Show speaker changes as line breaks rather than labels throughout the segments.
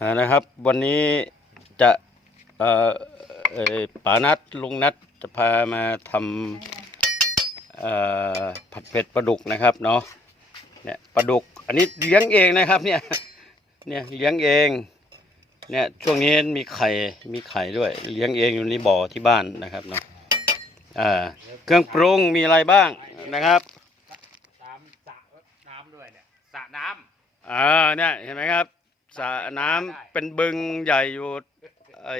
อ่านะครับ วันนี้จะเอ่อเอ่อป๋านัดลุงนัดจะพามาทำเอ่อผัดเผ็ดปลาดุกนะครับเนาะเนี่ยปลาดุกอันนี้เลี้ยงเองนะครับเนี่ยเนี่ยเลี้ยงเองเนี่ยช่วงนี้มีไข่มีไข่ด้วย เลี้ยงเองอยู่ในบ่อที่บ้านนะครับเนาะอ่าเครื่องปรุงมีอะไรบ้างนะครับ
ตามสระน้ำด้วยเนี่ยสระน้
อ่าเนี่ยเห็นไหมครับ สระน้ำเป็นบึงใหญ่อยู่ไอ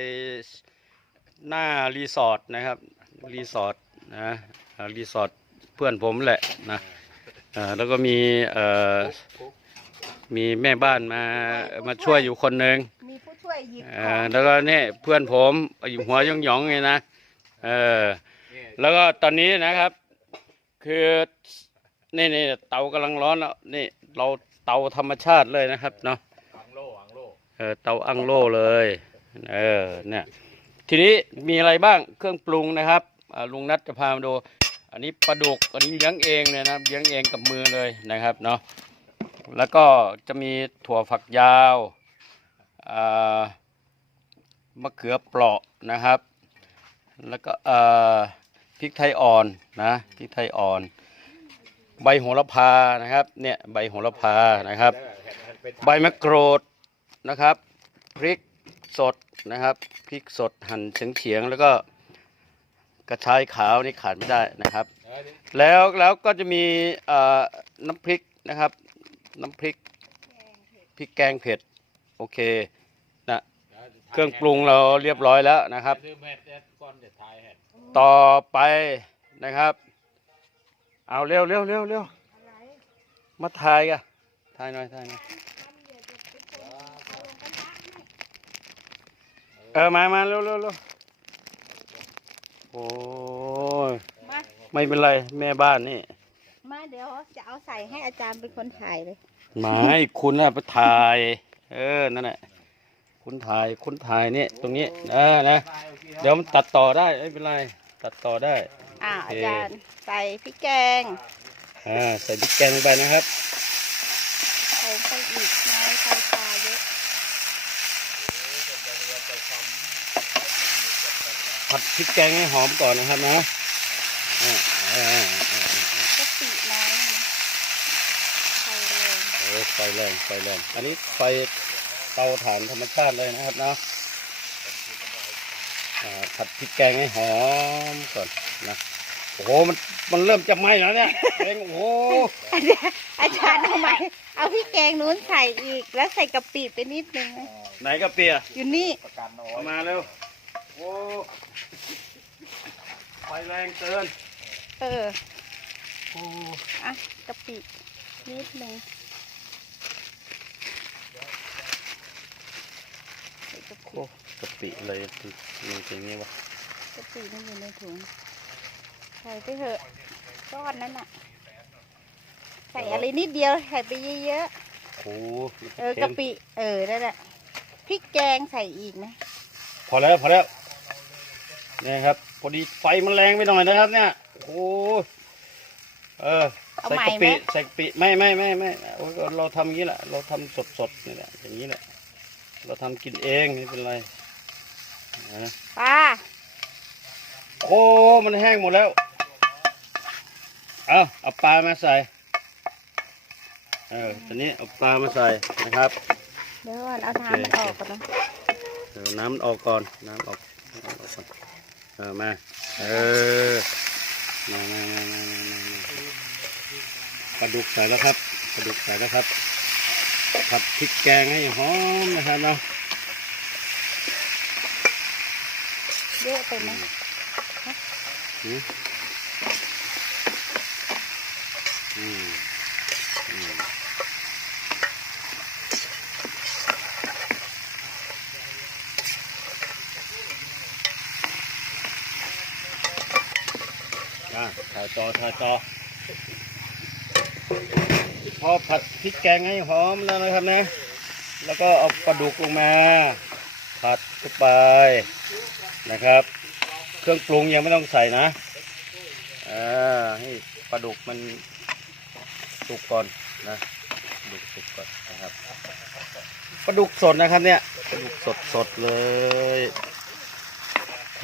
หน้ารีสอร์ทนะครับรีสอร์ทนะอ่ารีสอร์ทเพื่อนผมแหละนะอ่าแล้วก็มีเอ่อมีแม่บ้านมามาช่วยอยู่คนหนึ่ง
มีผู้ช่วยหยิบ
อ่า
ของ
แล้วก็เนี่ยเพื่อนผมอยู่หัวย่องหยองๆไงนะเออำ
นี่
แล้วก็ตอนนี้นะครับ คือนี่นี่เตากำลังร้อนแล้วนี่เราเตาธรรมชาติเลยนะครับเนาะ
อังโลอังโล
เออเตาอังโล่เลยเออเนี่ยทีนี้มีอะไรบ้างเครื่องปรุงนะครับอ่าลุงนัดจะพามาดู อันนี้ปลาดุกอันนี้เลี้ยงเองเลยนะครับเลี้ยงเองกับมือเลยนะครับเนาะแล้วก็จะมีถั่วฝักยาวอ่ามะเขือเปราะนะครับ แล้วก็อ่อพริกไทยอ่อนนะพริกไทยอ่อน ใบโหระพานะครับเนี่ยใบโหระพานะครับ ใบมะกรูด นะครับ พริกสดนะครับ พริกสดหั่นเฉียงๆแล้วก็กระชายขาวนี่ขาดไม่ได้นะครับ แล้วแล้วก็จะมีน้ำพริกนะครับ น้ำพริกพริกแกงเผ็ดโอเคนะเครื่องปรุงเราเรียบร้อยแล้วนะครับ ต่อไปนะครับ เอาเร็วเร็วเร็วเร็วมาถ่ายกันถ่ายหน่อยถ่ายหน่อย เออมามาเร็วเร็วเร็วโอ้ย
มา
ไม่เป็นไรแม่บ้านนี่
มาเดี๋ยวจะเอาใส่ให้อาจารย์เป็นคนถ่ายเลย
หมายคุณน่ะไปถ่าย เออนั่นแหละคุณถ่ายคุณถ่ายนี่ตรงนี้เออนะเดี๋ยวมันตัดต่อได้ไม่เป็นไรตัดต่อได้
อ่า
โอ
อา
เค
จารย์ใส่พริกแกง
อ่าใส่พริกแกงลงไปนะครับ
ใส่ไปอีกน้อยใส่ปลาเยอะ
ผัดพริกแกงให้หอมก่อนนะครับนะอ่าอ่าอ่าอ่าอ่ากะ
ปิน้อยนะใส่เลย
โอ้ไฟแรงไฟแรงอันนี้ไฟเตาถ่านธรรมชาติเลยนะครับนะอ่าผัดพริกแกงให้หอมก่อนนะ โอ้โหมันมันเริ่มจะไหม้แล้วเนี่ยแกงโอ้โห
อาจารย์อาจารย์เอาไหมเอาพริกแกงนู้นใส่อีกแล้วใส่กะปิไปนิดนึงนะ
ไหนกะเปีย
อยู่นี่
ประกันเอา
เอามาเร็วโอ้ไฟแรงเกิน
เออ
โอ้
อะกะปินิดนึงใส่กะปิ
โอ้กะปิเลยมันเป็นอย่างนี้วะ
กะปิมันอยู่ในถุงใส่ไปเถอะก้อนนั้นน่ะ ใส่อะไรนิดเดียวใส่ไปเยอะ
โอ้
ๆเออกะปิ เออนั่นแหละพริกแกงใส่อีกนะ
พอแล้วพอแล้วเนี่ยครับพอดีไฟมันแรงไปหน่อยนะครับ เนี่ยโอ้เออ
เอา
ใส่
ใหม่
กะ
ไหม
ปิใส่กะปิไม่ไม่ไม่ไม่โอ้ยเราทำอย่างนี้แหละเราทำสดสดๆนี่แหละอย่างนี้แหละ เราทำกินเองไม่เป็นไรนะ
ปลา
โอ้มันแห้งหมดแล้ว เอาเอาปลามาใส่ เออตอนนี้เอาปลามาใส่นะครับ
เดี๋ยวก่อนเอาน้ำมันออกก่อนนะ
เออน้ำมันออกก่อนน้ำออกน้ำออกก่อนเออมาเออมามามามามามามาปลาดุกใส่แล้วครับปลาดุกใส่แล้วครับผัดพริกแกงให้หอมนะครับเนาะ
เยอะไปไหม
อืมอืม อะถ่ายต่อถ่ายต่อพอผัดพริกแกงให้หอมแล้วนะครับนะ แล้วก็เอาปลาดุกลงมา ผัดเข้าไปนะครับ เครื่องปรุงยังไม่ต้องใส่นะ อ่าให้ปลาดุกมัน สุกก่อนนะปลาดุกสุกก่อนนะครับปลาดุกสดนะครับเนี่ยปลาดุกสดสดๆเลย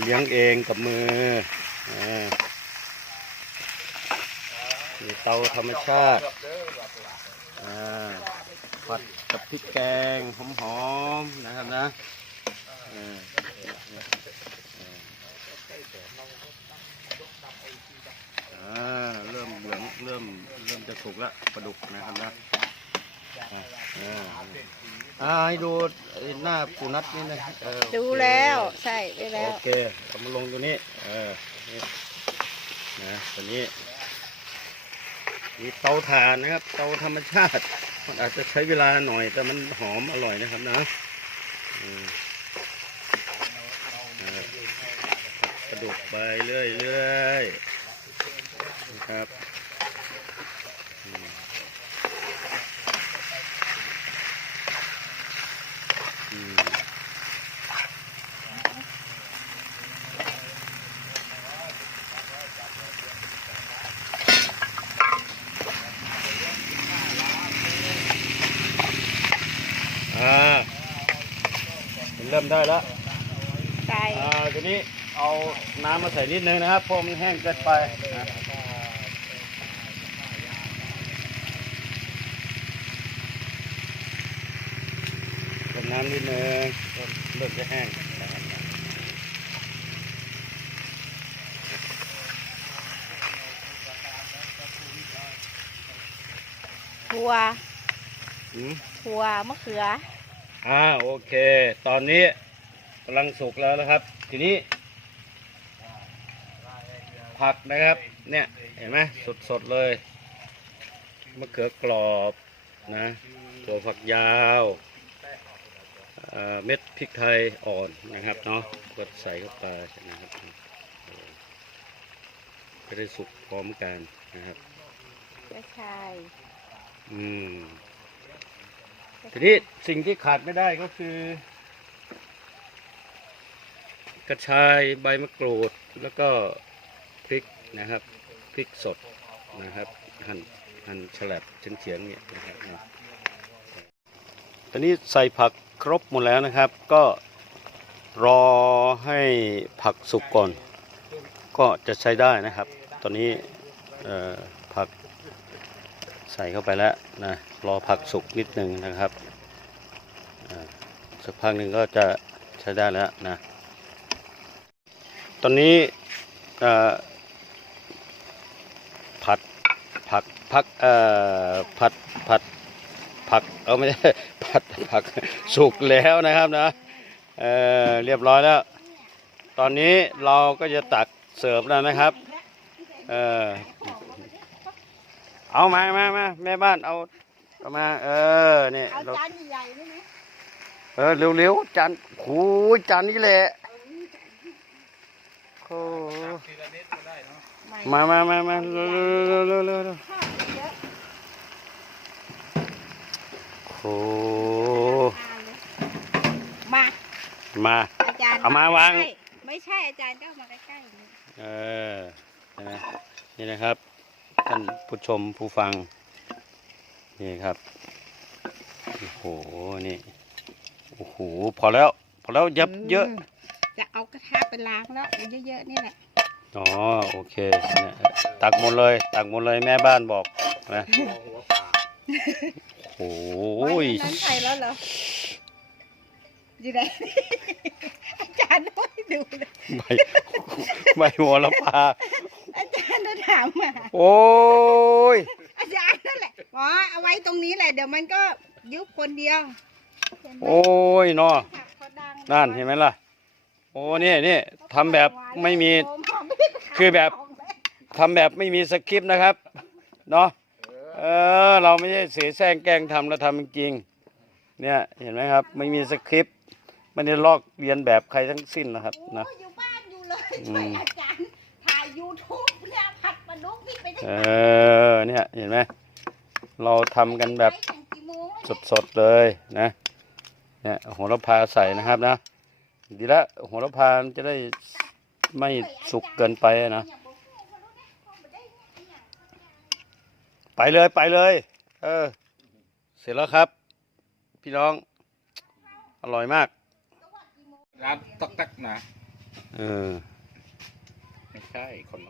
เลี้ยงเองกับมืออ่ามีเตาธรรมชาติอ่าผัดกับพริกแกงหอมๆนะครับนะอ่าอ่าเริ่มเหลืองเริ่ มเริ่มจะสุกแล้วปลาดุกนะครับนะอ่าอ่าอ่าให้ดูไอ้หน้าปูนัดนี่นะเออโอเค
ดูแล้วใช่ไปแล้ว
โอเคเอามาลงตัวนี้เออนี่นะตัวนี้มีเตาถ่านนะครับ เตาธรรมชาติ มันอาจจะใช้เวลาหน่อย แต่มันหอมอร่อยนะครับนะอืมเออกระดูกไปเรื่อยเรื่อยๆนะครับอืม อืมอ่าเริ่มได้แล้ว
ใส่
อ่าทีนี้เอาน้ำมาใส่นิดนึงนะครับเพราะมันแห้งเกินไปนะ มน้ำนิดนึงเริ่มเริ่มจะแห้ง
ถั่ว
อืม
ถั่วมะเขือ
อ่าโอเค ตอนนี้กำลังสุกแล้วนะครับ ทีนี้ ผักนะครับ เนี่ยเห็นไหมสดสดๆเลยมะเขือกรอบนะ ตัวฝักยาว เม็ดพริกไทยอ่อนนะครับเนาะกดใส่เข้าไปนะครับจะได้สุกพร้อมกันนะครับ
กระชาย
อืมทีนี้สิ่งที่ขาดไม่ได้ก็คือ กระชายใบมะกรูดแล้วก็พริกนะครับพริกสดนะครับหั่นหั่นฉลับเฉียงๆเนี่ยนะครับนะ ตอนนี้ใส่ผักครบหมดแล้วนะครับ ก็รอให้ผักสุกก่อน ก็จะใช้ได้นะครับ ตอนนี้ผักใส่เข้าไปแล้วนะรอผักสุกนิดนึงนะครับสักพักหนึ่งก็จะใช้ได้แล้วนะตอนนี้ผัดผักผักผัดผัดผักเอาไม่ได้ ผัดผักสุกแล้วนะครับนะเอ่อเรียบร้อยแล้ว ตอนนี้เราก็จะตักเสิร์ฟแล้วนะครับเอ่อเอามามามาแม่บ้านเอาเอามา เออเนี่ย
เอา
เรา
จานใหญ่ๆนี่นะ
เออเร็วๆจานโอ้ยจานนี้แหละโอ้
ทีละนิดก็ได้เนาะ
มามามามาเร็วเร็วเร็วเร็วเร็ว
ข้าวเยอะ
โอ้
ทานเล ยมา
มา
อาจารย์
เอามาวาง
ใกล้ๆไม่ใช่อาจารย์ก็เอามาใกล้ๆนี่
เออเห็นไหมนี่นะครับ ท่านผู้ชมผู้ฟัง นี่ครับ โอ้โห นี่ โอ้โห พอแล้ว พอแล้วยับเยอะ
มจะเอากระทะไปล้างแล้วเอาเยอะๆนี่แหละ
อ๋อ โอเคเนี่ยตักหมดเลย ตักหมดเลยแม่บ้านบอกนะ
หัวป่า
โอ้
ไว้
ย
ในนั้นใส่แล้วเหรออยู่ไหนอาจารย์ไม่ดูเลย
ใบใบหัวละพา
อาจารย์จะถามมา
โอ้ย
อาจารย์นั่นแหละอ๋อเอาไว้ตรงนี้แหละ เดี๋ยวมันก็ยุบคนเดียวเห็นไหม
โอ้ยเนาะ
ผักเขาดัง
นั่นเห็นไหมล่ะ โอ้นี่นี่ทำแบบไม่มี คือแบบทำแบบไม่มีสคริปต์นะครับ เนาะ เออ เราไม่ใช่เสียแซงแกล้งทำเราทำจริงๆเนี่ยเห็นไหมครับ ไม่มีสคริปต์ไม่ได้ลอกเรียนแบบใครทั้งสิ้นนะครับ
โอ้
นะ
ยอยู่บ้านอยู่เลย
อืม
ช่วยอาจารย์ถ่ายยูทูบเนี่ยผัดปลาดุกนี่ไปได้
เออเนี่ยเห็นไหมเราทำกันแบบ
ไปถึงกี่โมงวะ
สดๆเลยนะเนี่ยโหระพาใส่นะครับนะ ดีละโหระพามันจะได้ไม่สุกเกินไปนะ
อย่าบอกให้เขารู้นะเขา ไม่ได้เนี่ย
ไปเลยไปเลย เออ เสร็จแล้วครับ พี่น้อง อร่อยมาก
น้ำตอกตักนะ
เออ
ไม่ใช่คนละ